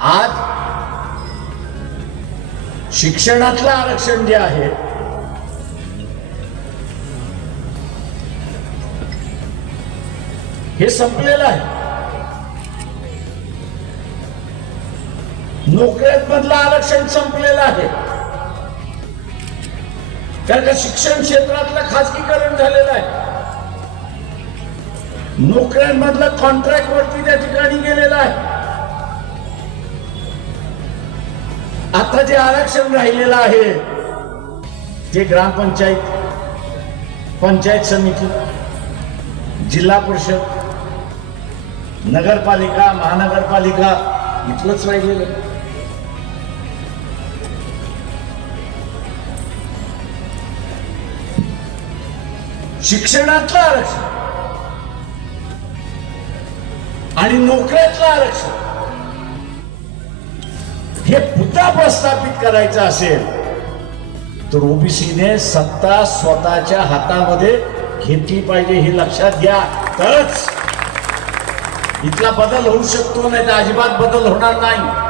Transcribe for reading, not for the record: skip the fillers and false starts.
आज शिक्षणातलं आरक्षण जे आहे हे संपलेलं आहे. नोकऱ्यांमधलं आरक्षण संपलेलं आहे. कारण का शिक्षण क्षेत्रातलं खाजगीकरण झालेलं आहे. नोकऱ्यांमधलं कॉन्ट्रॅक्ट वरती त्या ठिकाणी गेलेलं आहे. आता जे आरक्षण राहिलेलं आहे ते ग्रामपंचायत, पंचायत समिती, जिल्हा परिषद, नगरपालिका, महानगरपालिका इथलंच राहिलेलं आहे. शिक्षणातलं आरक्षण आणि नोकऱ्यातलं आरक्षण हे पुन्हा प्रस्थापित करायचं असेल तर ओबीसीने सत्ता स्वतःच्या हातामध्ये घेतली पाहिजे, हे लक्षात घ्या. तरच इथला बदल होऊ शकतो, नाही तर अजिबात बदल होणार नाही.